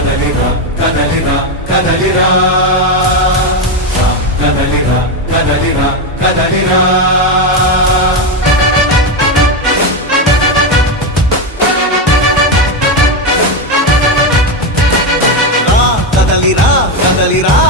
కదలిరా కదలిరా కదలిరా. కదలిరా కదలిరా కదలిరా. కదలిరా కదలిరా.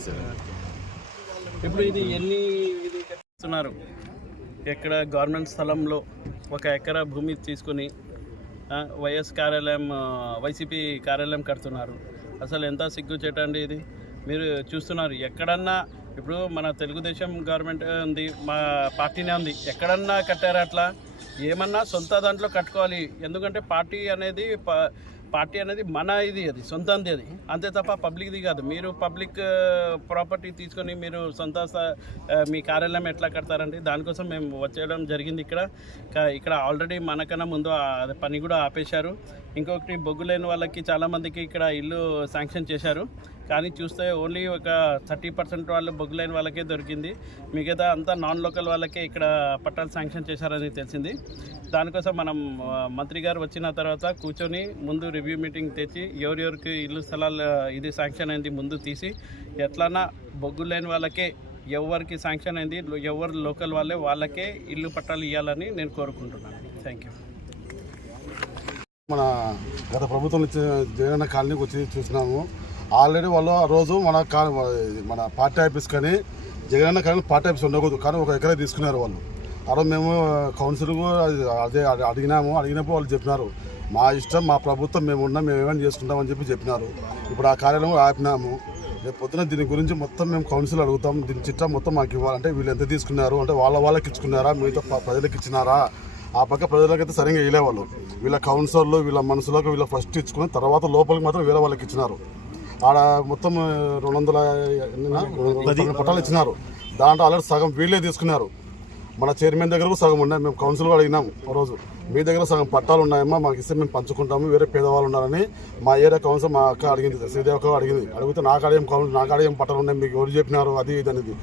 చేశారు. ఇప్పుడు ఇది ఎన్ని ఇది ఎక్కడ గవర్నమెంట్ స్థలంలో ఒక ఎకరా భూమి తీసుకుని వైఎస్ కార్యాలయం వైసీపీ కార్యాలయం కడుతున్నారు. అసలు ఎంత సిగ్గుచేటండి ఇది? మీరు చూస్తున్నారు ఎక్కడన్నా ఇప్పుడు మన తెలుగుదేశం గవర్నమెంట్ ఉంది మా పార్టీనే ఉంది. ఎక్కడన్నా కట్టారా అట్లా? ఏమన్నా సొంత దాంట్లో కట్టుకోవాలి. ఎందుకంటే పార్టీ అనేది ప- పార్టీ అనేది మన ఇది అది సొంతంది అది. అంతే తప్ప పబ్లిక్ది కాదు. మీరు పబ్లిక్ ప్రాపర్టీ తీసుకొని మీరు సొంత స- మీ కార్యాలయం ఎట్లా కడతారండి? దానికోసం మేము వచ్చేయడం జరిగింది ఇక్కడ. కా- ఇక్కడ ఆల్రెడీ మనకన్నా ముందు ఆ- అది పని కూడా ఆపేశారు. ఇంకొకటి బొగ్గు లేని వాళ్ళకి చాలామందికి ఇక్కడ ఇల్లు శాంక్షన్ చేశారు. కానీ చూస్తే ఓన్లీ ఒక థర్టీ పర్సెంట్ వాళ్ళు బొగ్గులైన వాళ్ళకే దొరికింది. మిగతా అంతా నాన్ లోకల్ వాళ్ళకే ఇక్కడ పట్టాలు శాంక్షన్ చేశారని తెలిసింది. దానికోసం మనం మంత్రి గారు వచ్చిన తర్వాత కూర్చొని ముందు రివ్యూ మీటింగ్ తెచ్చి ఎవరెవరికి ఇల్లు స్థలాలు ఇది శాంక్షన్ అయింది ముందు తీసి ఎట్లన్నా బొగ్గులైన వాళ్ళకే ఎవరికి శాంక్షన్ అయింది ఎవరు లోకల్ వాళ్ళే వాళ్ళకే ఇల్లు పట్టాలు ఇవ్వాలని నేను కోరుకుంటున్నాను. థ్యాంక్ యూ మన గత ప్రభుత్వం ఇచ్చిన జగనన్న కాలనీకి వచ్చి చూసినాము. ఆల్రెడీ వాళ్ళు ఆ రోజు మన కా మన పార్టీ ఆఫీస్ కానీ జగనన్న కానీ పార్టీ ఆఫీస్ ఉండకూడదు. కానీ ఒక ఎకరా తీసుకున్నారు వాళ్ళు. ఆ రోజు మేము కౌన్సిల్కు అదే అడిగినాము. అడిగినప్పుడు వాళ్ళు చెప్పినారు. మా ఇష్టం మా ప్రభుత్వం మేము ఉన్నాం మేము ఏమైనా చేసుకుంటామని చెప్పి చెప్పినారు. ఇప్పుడు ఆ కార్యాలయం ఆపినాము. రేపు పొద్దున దీని గురించి మొత్తం మేము కౌన్సిల్ అడుగుతాం. దీని చిట్టా మొత్తం మాకు ఇవ్వాలంటే వీళ్ళు ఎంత తీసుకున్నారు? అంటే వాళ్ళ వాళ్ళకి ఇచ్చుకున్నారా? మిగతా ప్రజలకు ఇచ్చినారా? ఆ పక్క ప్రజలకైతే సరిగ్గా వేయలే వాళ్ళు. వీళ్ళ కౌన్సిలర్లు వీళ్ళ మనుషులకు వీళ్ళ ఫస్ట్ ఇచ్చుకుని తర్వాత లోపలికి మాత్రం వేరే వాళ్ళకి ఇచ్చినారు. ఆడ మొత్తం రెండు వందల పట్టాలు ఇచ్చినారు. దాంట్లో ఆల్రెడీ సగం వీళ్ళే తీసుకున్నారు. మన చైర్మన్ దగ్గర సగం ఉన్నాయి. మేము కౌన్సిల్ కూడా అడిగినాము ఆ రోజు. మీ దగ్గర సగం పట్టాలు ఉన్నాయమ్మా మాకు ఇస్తే మేము పంచుకుంటాము వేరే పేదవాళ్ళు ఉన్నారని మా ఏరియా కౌన్సిల్ మా అక్క అడిగింది శ్రీదేవి అక్క అడిగింది. అడిగితే నాకు అడిగేం కౌన్సిల్ నాకు అడిగేం పట్టాలు ఉన్నాయి మీకు ఎవరు చెప్పినారు అది ఇది అనేది.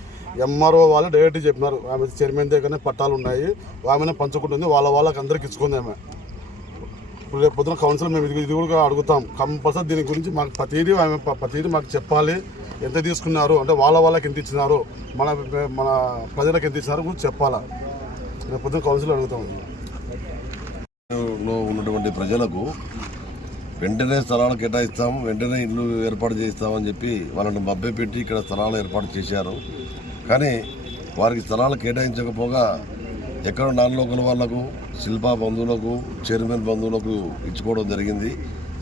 ఎంఆర్ఓ వాళ్ళు డైరెక్ట్ చెప్పినారు. ఆమె చైర్మన్ దగ్గరనే పట్టాలు ఉన్నాయి. ఆమెనే పంచుకుంటుంది. వాళ్ళ వాళ్ళకి అందరికి ఇచ్చుకుంది ఆమె. ఇప్పుడు రేపు పొద్దున కౌన్సిల్ మేము ఇది కూడా అడుగుతాం. కంపల్సరీ దీని గురించి మాకు ప్రతిదీ ఆమె ప్రతిదీ మాకు చెప్పాలి. ఎంత తీసుకున్నారు? అంటే వాళ్ళ వాళ్ళకి ఎంత ఇచ్చినారు? మన మన ప్రజలకు ఎంత ఇచ్చినారు గురించి చెప్పాలా? రేపు పొద్దున కౌన్సిల్ అడుగుతాం. ఉన్నటువంటి ప్రజలకు వెంటనే స్థలాలు కేటాయిస్తాం వెంటనే ఇల్లు ఏర్పాటు చేయిస్తామని చెప్పి వాళ్ళని మభ్య పెట్టి ఇక్కడ స్థలాలు ఏర్పాటు చేశారు. కానీ వారికి స్థలాలు కేటాయించకపోగా ఎక్కడ నాన్ లోకల్ వాళ్ళకు శిల్పా బంధువులకు చైర్మన్ బంధువులకు ఇచ్చుకోవడం జరిగింది.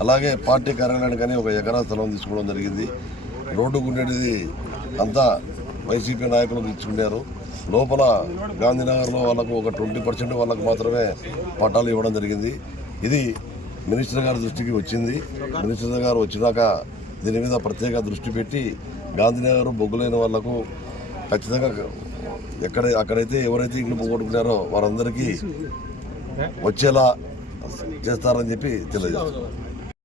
అలాగే పార్టీ కార్యాలయానికి కానీ ఒక ఎకరా స్థలం తీసుకోవడం జరిగింది. రోడ్డుకు ఉండేది అంతా వైసీపీ నాయకులకు ఇచ్చుకున్నారు. లోపల గాంధీనగర్లో వాళ్ళకు ఒక ట్వంటీ పర్సెంట్ వాళ్ళకు మాత్రమే పట్టాలు ఇవ్వడం జరిగింది. ఇది మినిస్టర్ గారి దృష్టికి వచ్చింది. మినిస్టర్ గారు వచ్చినాక దీని మీద ప్రత్యేక దృష్టి పెట్టి గాంధీనగర్ బొగ్గులైన వాళ్ళకు ఖచ్చితంగా ఎక్కడ అక్కడైతే ఎవరైతే ఇల్లు పోగొట్టుకున్నారో వారందరికీ వచ్చేలా చేస్తారని చెప్పి తెలియజేస్తారు